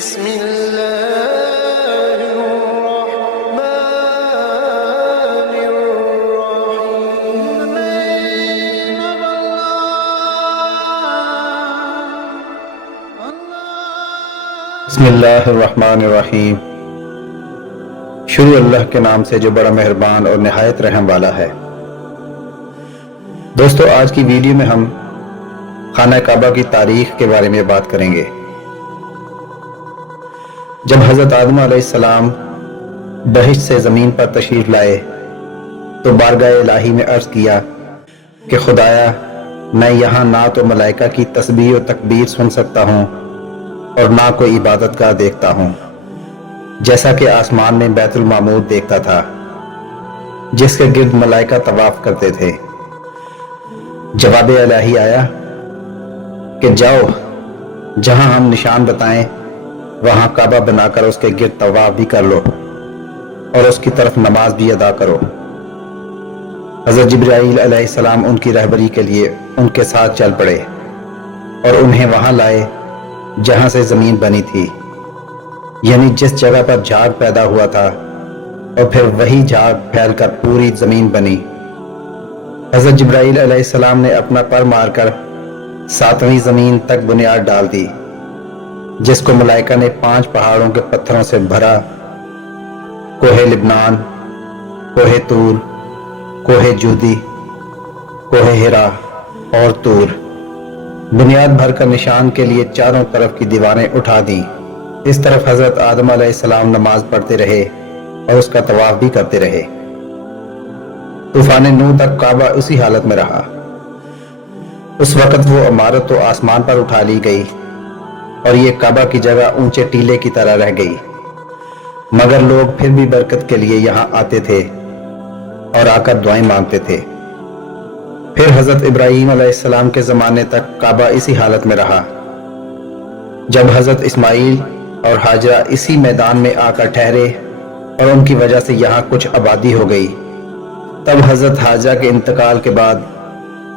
بسم الله الرحمن الرحيم. بسم اللہ الرحمن الرحیم. شروع اللہ کے نام سے جو بڑا مہربان اور نہایت رحم والا ہے. دوستو، آج کی ویڈیو میں ہم خانہ کعبہ کی تاریخ کے بارے میں بات کریں گے. جب حضرت آدم علیہ السلام بہشت سے زمین پر تشریف لائے تو بارگاہ الہی میں عرض کیا کہ خدایا، میں یہاں نہ تو ملائکہ کی تسبیح و تکبیر سن سکتا ہوں اور نہ کوئی عبادت گاہ دیکھتا ہوں، جیسا کہ آسمان میں بیت المعمور دیکھتا تھا جس کے گرد ملائکہ طواف کرتے تھے. جواب الہی آیا کہ جاؤ، جہاں ہم نشان بتائیں وہاں کعبہ بنا کر اس کے گرد طواف بھی کر لو اور اس کی طرف نماز بھی ادا کرو. حضرت جبرائیل علیہ السلام ان کی رہبری کے لیے ان کے ساتھ چل پڑے اور انہیں وہاں لائے جہاں سے زمین بنی تھی، یعنی جس جگہ پر جھاگ پیدا ہوا تھا، اور پھر وہی جھاگ پھیل کر پوری زمین بنی. حضرت جبرائیل علیہ السلام نے اپنا پر مار کر 7ویں زمین تک بنیاد ڈال دی، جس کو ملائکہ نے 5 پہاڑوں کے پتھروں سے بھرا: کوہ لبنان، کوہ طور، کوہ جودی، کوہ ہرا اور طور. بنیاد بھر کر نشان کے لیے چاروں طرف کی دیواریں اٹھا دیں. اس طرف حضرت آدم علیہ السلام نماز پڑھتے رہے اور اس کا طواف بھی کرتے رہے. طوفان نوح تک کعبہ اسی حالت میں رہا. اس وقت وہ عمارت تو آسمان پر اٹھا لی گئی اور یہ کعبہ کی جگہ اونچے ٹیلے کی طرح رہ گئی، مگر لوگ پھر بھی برکت کے لیے یہاں آتے تھے اور آ کر دعائیں مانگتے تھے. پھر حضرت ابراہیم علیہ السلام کے زمانے تک کعبہ اسی حالت میں رہا. جب حضرت اسماعیل اور ہاجرہ اسی میدان میں آ کر ٹھہرے اور ان کی وجہ سے یہاں کچھ آبادی ہو گئی، تب حضرت ہاجرہ کے انتقال کے بعد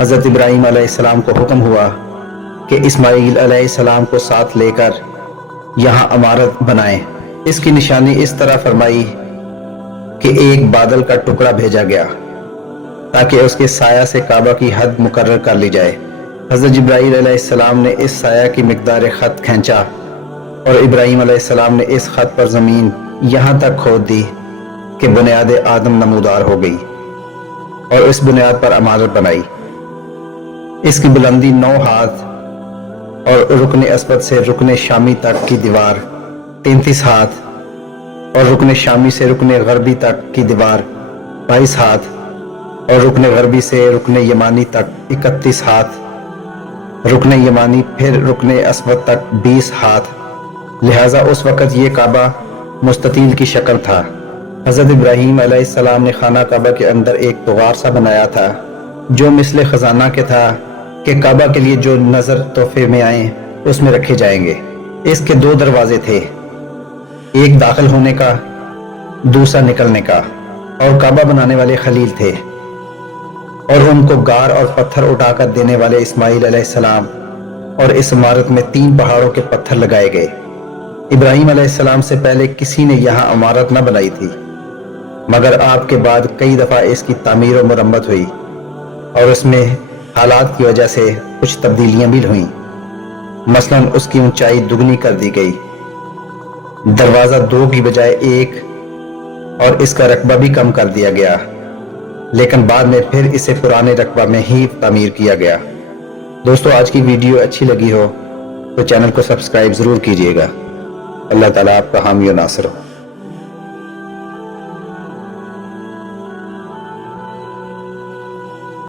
حضرت ابراہیم علیہ السلام کو حکم ہوا کہ اسماعیل علیہ السلام کو ساتھ لے کر یہاں عمارت بنائیں. اس کی نشانی اس طرح فرمائی کہ ایک بادل کا ٹکڑا بھیجا گیا تاکہ اس کے سایہ سے کعبہ کی حد مقرر کر لی جائے. حضرت جبرائیل علیہ السلام نے اس سایہ کی مقدار خط کھینچا اور ابراہیم علیہ السلام نے اس خط پر زمین یہاں تک کھود دی کہ بنیاد آدم نمودار ہو گئی اور اس بنیاد پر عمارت بنائی. اس کی بلندی 9 ہاتھ اور رکن اسود سے رکن شامی تک کی دیوار 33 ہاتھ اور رکن شامی سے رکن غربی تک کی دیوار 22 ہاتھ اور رکن غربی سے رکن یمانی تک 31 ہاتھ، رکن یمانی پھر رکن اسود تک 20 ہاتھ. لہٰذا اس وقت یہ کعبہ مستطیل کی شکل تھا. حضرت ابراہیم علیہ السلام نے خانہ کعبہ کے اندر ایک طغار سا بنایا تھا جو مثل خزانہ کے تھا کہ کعبہ کے لیے جو نظر تحفے میں آئیں اس میں رکھے جائیں گے. اس کے 2 دروازے تھے، ایک داخل ہونے کا، دوسرا نکلنے کا، اور کعبہ بنانے والے خلیل تھے اور ان کو گار اور پتھر اٹھا کر دینے والے اسماعیل علیہ السلام. اور اس عمارت میں 3 پہاڑوں کے پتھر لگائے گئے. ابراہیم علیہ السلام سے پہلے کسی نے یہاں عمارت نہ بنائی تھی، مگر آپ کے بعد کئی دفعہ اس کی تعمیر و مرمت ہوئی اور اس میں حالات کی وجہ سے کچھ تبدیلیاں بھی ہوئیں. مثلاً اس کی اونچائی دگنی کر دی گئی، دروازہ 2 کی بجائے 1، اور اس کا رقبہ بھی کم کر دیا گیا، لیکن بعد میں پھر اسے پرانے رقبہ میں ہی تعمیر کیا گیا. دوستو، آج کی ویڈیو اچھی لگی ہو تو چینل کو سبسکرائب ضرور کیجیے گا. اللہ تعالیٰ آپ کا حامی و ناصر ہو.